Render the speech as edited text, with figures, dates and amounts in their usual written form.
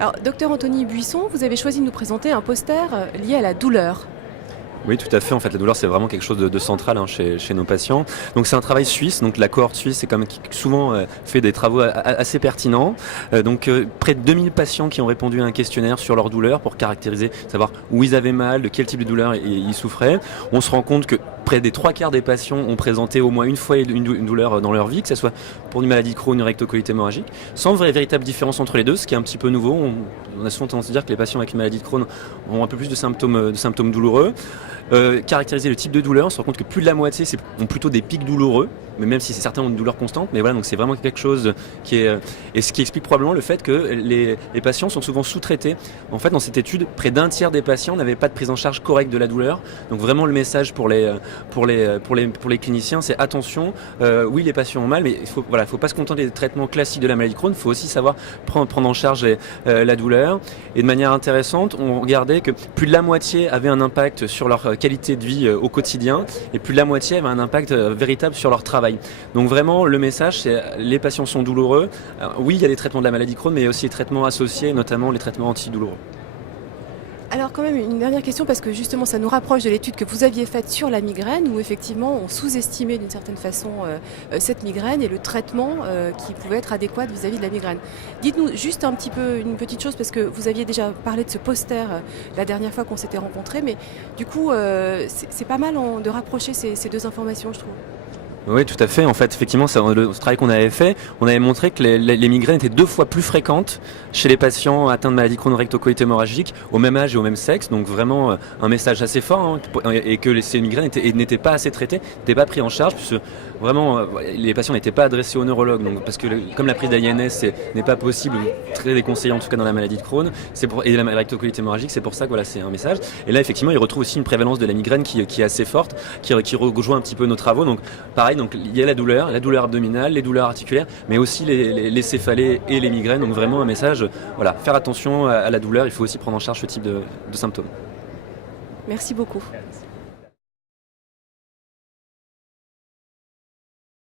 Alors, docteur Anthony Buisson, vous avez choisi de nous présenter un poster lié à la douleur. Oui, tout à fait. En fait, la douleur, c'est vraiment quelque chose de central chez nos patients. Donc, c'est un travail suisse. Donc, la cohorte suisse, c'est quand même qui souvent fait des travaux assez pertinents. Près de 2000 patients qui ont répondu à un questionnaire sur leur douleur pour caractériser, savoir où ils avaient mal, de quel type de douleur ils souffraient. On se rend compte que près des 3/4 des patients ont présenté au moins une fois une douleur dans leur vie, que ce soit pour une maladie de Crohn ou une rectocolite hémorragique, sans véritable différence entre les deux, ce qui est un petit peu nouveau. On a souvent tendance à dire que les patients avec une maladie de Crohn ont un peu plus de symptômes douloureux. Caractériser le type de douleur, on se rend compte que plus de la moitié ont plutôt des pics douloureux, mais même si certains ont une douleur constante, mais voilà, donc c'est vraiment quelque chose qui est et ce qui explique probablement le fait que les patients sont souvent sous-traités. En fait, dans cette étude, près d'un tiers des patients n'avaient pas de prise en charge correcte de la douleur. Donc vraiment le message pour les cliniciens, c'est attention, oui les patients ont mal, mais faut pas se contenter des traitements classiques de la maladie de Crohn, il faut aussi savoir prendre en charge la douleur. Et de manière intéressante, on regardait que plus de la moitié avait un impact sur leur qualité de vie au quotidien et plus de la moitié avait un impact véritable sur leur travail. Donc vraiment le message c'est les patients sont douloureux. Oui, il y a les traitements de la maladie de Crohn, mais il y a aussi les traitements associés, notamment les traitements antidouloureux. Alors quand même une dernière question parce que justement ça nous rapproche de l'étude que vous aviez faite sur la migraine où effectivement on sous-estimait d'une certaine façon cette migraine et le traitement qui pouvait être adéquat vis-à-vis de la migraine. Dites-nous juste un petit peu une petite chose parce que vous aviez déjà parlé de ce poster la dernière fois qu'on s'était rencontrés, mais du coup c'est pas mal de rapprocher ces deux informations, je trouve. Oui, tout à fait. En fait, effectivement, le travail qu'on avait fait, on avait montré que les migraines étaient 2 fois plus fréquentes chez les patients atteints de maladie chrono-rectocolite hémorragique au même âge et au même sexe. Donc vraiment un message assez fort et que ces migraines n'étaient pas assez traitées, n'étaient pas pris en charge puisque vraiment les patients n'étaient pas adressés au neurologue. Donc parce que comme la prise d'AINS n'est pas possible, très déconseillé en tout cas dans la maladie de Crohn, et la rectocolite hémorragique, c'est pour ça que voilà, c'est un message. Et là effectivement, ils retrouvent aussi une prévalence de la migraine qui est assez forte, qui rejoint un petit peu nos travaux. Donc pareil, donc il y a la douleur abdominale, les douleurs articulaires, mais aussi les céphalées et les migraines. Donc vraiment un message, voilà, faire attention à la douleur, il faut aussi prendre en charge ce type de symptômes. Merci beaucoup.